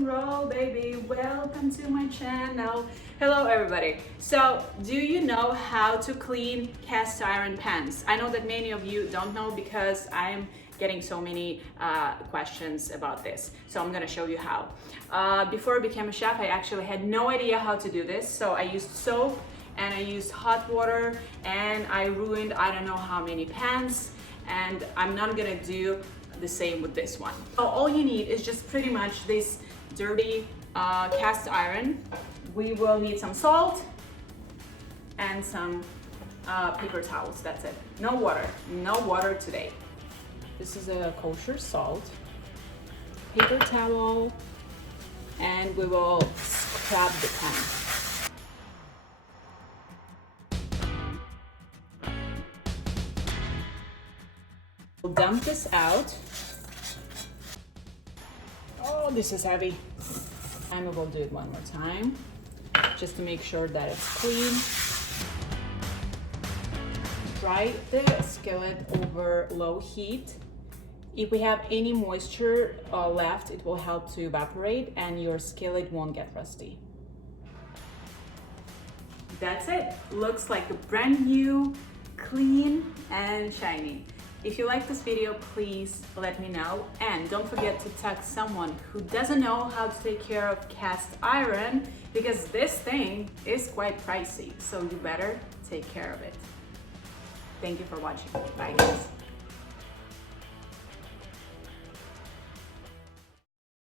and roll, baby. Welcome to my channel. Hello, everybody. So, do you know how to clean cast iron pans? I know that many of you don't know because I'm getting so many questions about this. So I'm gonna show you how. Before I became a chef, I actually had no idea how to do this. So I used soap and I used hot water and I ruined I don't know how many pans, and I'm not gonna do the same with this one. So all you need is just pretty much this dirty cast iron. We will need some salt and some paper towels. That's it. No water today. This is a kosher salt, paper towel, and we will scrub the pan. We'll dump this out. Oh, this is heavy. And we will do it one more time, just to make sure that it's clean. Dry the skillet over low heat. If we have any moisture left, it will help to evaporate and your skillet won't get rusty. That's it. Looks like a brand new, clean and shiny. If you like this video, please let me know. And don't forget to tag someone who doesn't know how to take care of cast iron, because this thing is quite pricey. So you better take care of it. Thank you for watching. Bye guys.